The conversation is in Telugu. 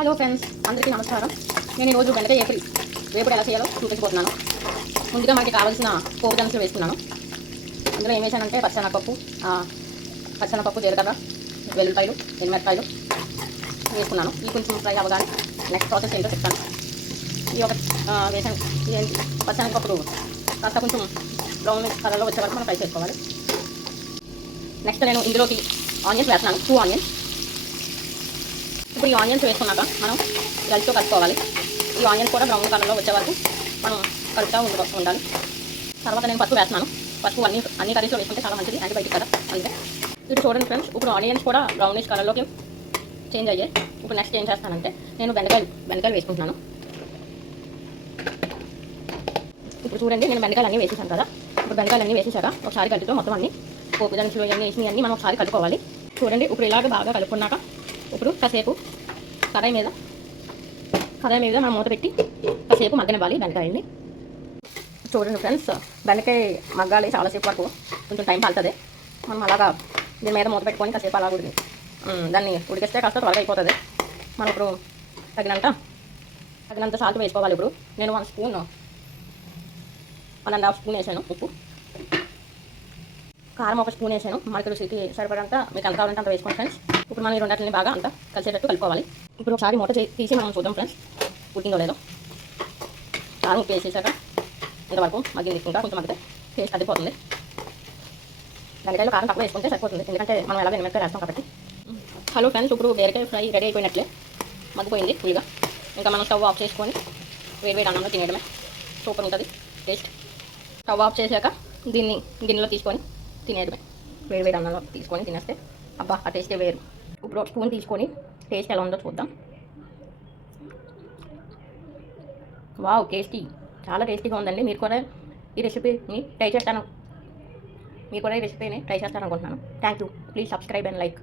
హలో ఫ్రెండ్స్, అందరికీ నమస్కారం. నేను ఈరోజు బెండకాయ వేపుడు ఎలా చేయాలో చూపించబోతున్నాను. ముందుగా మనకి కావాల్సిన పోపు దినుసులు వేసుకున్నాను. ఇందులో ఏం వేసానంటే పచ్చనపప్పు, జీలకర్ర, వెల్లుల్లిపాయలు, ఎనిమిరపకాయలు వేసుకున్నాను. ఇది కొంచెం ఫ్రై అవ్వగానే నెక్స్ట్ ప్రాసెస్ ఏంటో చెప్తాను. ఇది ఒక వేసాను. పచ్చనపప్పు కాస్త కొంచెం బ్రౌన్ కలర్లో వచ్చే వరకు మనం ఫ్రై చేసుకోవాలి. నెక్స్ట్ నేను ఇందులోకి ఆనియన్స్ వేస్తున్నాను, 2 ఆనియన్స్. ఇప్పుడు ఈ ఆనియన్స్ వేసుకున్నాక మనం గల్తో కలుపుకోవాలి. ఈ ఆనియన్స్ కూడా బ్రౌన్ కలర్లో వచ్చే వరకు మనం కలుపుతూ ఉండాలి. తర్వాత నేను పసుపు వేస్తున్నాను. పసుపు అన్ని కర్రీస్లో వేసుకుంటే చాలా మంచిది, యాంటీబయాటిక్ కదా. అందుకే ఇప్పుడు చూడండి ఫ్రెండ్స్, ఇప్పుడు ఆనియన్స్ కూడా బ్రౌనిష్ కలర్లోకి చేంజ్ అయ్యాయి. ఇప్పుడు నెక్స్ట్ ఏం చేస్తానంటే నేను బెండకాయలు వేసుకుంటున్నాను. ఇప్పుడు చూడండి, నేను బెండకాయలు అన్నీ వేసేసాను కదా. ఇప్పుడు బెండకాయలు అన్నీ వేసేసాక ఒకసారి గట్టితో మొత్తం అన్ని పోపు దినుసులు ఇవన్నీ వేసినవి మనం ఒకసారి కలుపుకోవాలి. చూడండి, ఇప్పుడు ఇలాగ బాగా కలుపుకున్నాక ఇప్పుడు కాసేపు కడాయి మీద మనం మూత పెట్టి కాసేపు మగ్గనివ్వాలి బెండకాయల్ని. చూడండి ఫ్రెండ్స్, బెండకాయ మగ్గాలి చాలాసేపు వరకు, కొంచెం టైం పడుతుంది. మనం అలాగా దీని మీద మూత పెట్టుకొని కాసేపు అలా దాన్ని ఉడికిస్తే కాస్త త్వరగా అయిపోతుంది. మనం ఇప్పుడు తగినంత సాల్ట్ వేసుకోవాలి. ఇప్పుడు నేను 1 స్పూన్ 1.5 స్పూన్ వేసాను ఉప్పు. కారం 1 స్పూన్ వేసాను. మనకి రుచికి సరిపడంత మీకు ఎంత కావాలంటే అంత వేసుకోండి ఫ్రెండ్స్. ఇప్పుడు మనం ఈ రెండింటిని బాగా అంతా కలిసేటట్టు కలుపుకోవాలి. ఇప్పుడు ఒకసారి మూత తీసి మనం చూద్దాం ఫ్రెండ్స్, ఉడికిందో లేదో. కారం ఉప్పు వేసేసాక ఇంతవరకు మగ్గింది, ఇంకా కొంచెం మగ్గితే టేస్ట్ అదిపోతుంది. బెండకాయలో కారం తక్కువ వేసుకుంటే సరిపోతుంది, ఎందుకంటే మనం ఎలాగో ఎనిమిరపకాయ వేస్తాం కాబట్టి. హలో ఫ్రెండ్స్, ఇప్పుడు బీరకాయ ఫ్రై రెడీ అయిపోయినట్లే, మగ్గిపోయింది ఫుల్గా. ఇంకా మనం స్టవ్ ఆఫ్ చేసుకొని వేడి అన్నంలో తినేయడమే. సూపర్ ఉంటుంది టేస్ట్. స్టవ్ ఆఫ్ చేశాక దీన్ని గిన్నెలో తీసుకొని తినేయడమే. వేడి అన్నంలో తీసుకొని తినేస్తే అబ్బా ఆ టేస్టే వేరు. ఇప్పుడు స్పూన్ తీసుకొని టేస్ట్ ఎలా ఉందో చూద్దాం. వావ్, టేస్టీ, చాలా టేస్టీగా ఉందండి. మీరు కూడా ఈ రెసిపీని ట్రై చేస్తారనుకుంటున్నాను. Thank you. Please subscribe and like.